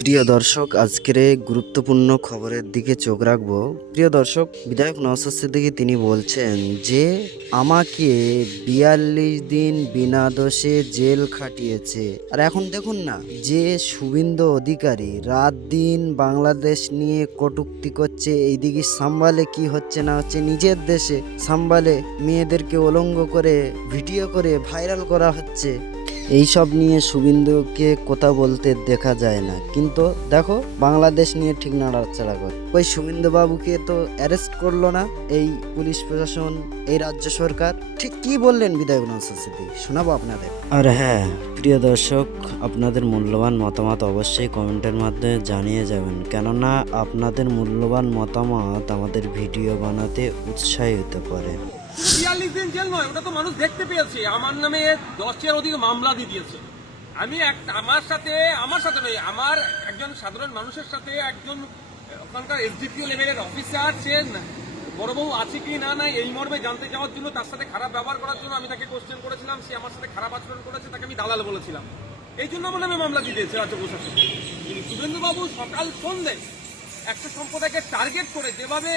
প্রিয় দর্শক, আজকের এই গুরুত্বপূর্ণ খবরের দিকে চোখ রাখব। প্রিয় দর্শক, বিধায়ক নওসাদ সিদ্দিকী তিনি বলছেন যে, আমাকে বিয়াল্লিশ দিন বিনা দোষে জেল খাটিয়েছে। আর এখন দেখুন না, যে শুভিন্দু অধিকারী রাত দিন বাংলাদেশ নিয়ে কটুক্তি করছে, এইদিকে সাম্বালে কি হচ্ছে না হচ্ছে নিজের দেশে সাম্বালে মেয়েদেরকে অলঙ্গ করে, ভিডিও করে ভাইরাল করা হচ্ছে। এইসব নিয়ে শুভেন্দুকে কথা বলতে দেখা যায় না। কিন্তু দেখো, বাংলাদেশ নিয়ে ঠিক নাড়াচাড়া করে। ওই শুভেন্দু বাবুকে তো অ্যারেস্ট করল না এই পুলিশ প্রশাসন, এই রাজ্য সরকার। ঠিক কি বললেন বিধায়ক নওশাদ সিদ্দিকী শোনাবো আপনাদের। আর হ্যাঁ প্রিয় দর্শক, আপনাদের মূল্যবান মতামত অবশ্যই কমেন্টের মাধ্যমে জানিয়ে যাবেন। কেননা, আপনাদের মূল্যবান মতামত আমাদের ভিডিও বানাতে উৎসাহী হতে পারে তো মানুষ দেখতে আমার নামে অধিক মামলা দিয়ে দিয়েছে। আমি এক, আমার সাথে আমার সাথে নয়, আমার একজন সাধারণ মানুষের সাথে একজন, ওখানকার এসডিপিও লেভেলের অফিসার সে বড়বাবু আছে কি না নাই এই মর্মে জানতে যাওয়ার জন্য তার সাথে খারাপ ব্যবহার করার জন্য আমি তাকে কোশ্চেন করেছিলাম, সে আমার সাথে খারাপ আচরণ করেছে, তাকে আমি দালাল বলেছিলাম। এই জন্য আমার নামে মামলা দিয়ে দিয়েছে রাজ্য প্রশাসন। শুভেন্দুবাবু সকাল সন্ধ্যে একটা সম্প্রদায়কে টার্গেট করে যেভাবে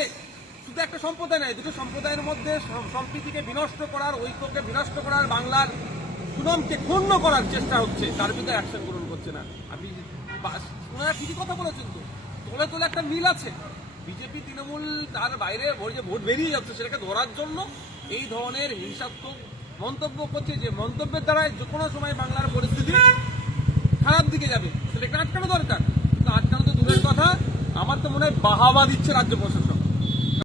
শুধু একটা সম্প্রদায় নয়, দুটো সম্প্রদায়ের মধ্যে সম্প্রীতিকে বিনষ্ট করার, ঐক্যকে বিনষ্ট করার, বাংলার সুনামকে ক্ষুণ্ণ করার চেষ্টা হচ্ছে, তার বিরুদ্ধে অ্যাকশন গ্রহণ করছে না। আপনি ঠিকই কথা বলেছেন তো। তোলে তোলে একটা মিল আছে। বিজেপি তৃণমূল তার বাইরে যে ভোট বেরিয়ে যাচ্ছে সেটাকে ধরার জন্য এই ধরনের হিংসাত্মক মন্তব্য করছে যে মন্তব্যের দ্বারাই যে কোনো সময় বাংলার পরিস্থিতি খারাপ দিকে যাবে। সেটাকে আটকানো দরকার। কিন্তু আটকানো তো দূরের কথা। আমার তো মনে হয় বাহাবা দিচ্ছে রাজ্য প্রশাসন।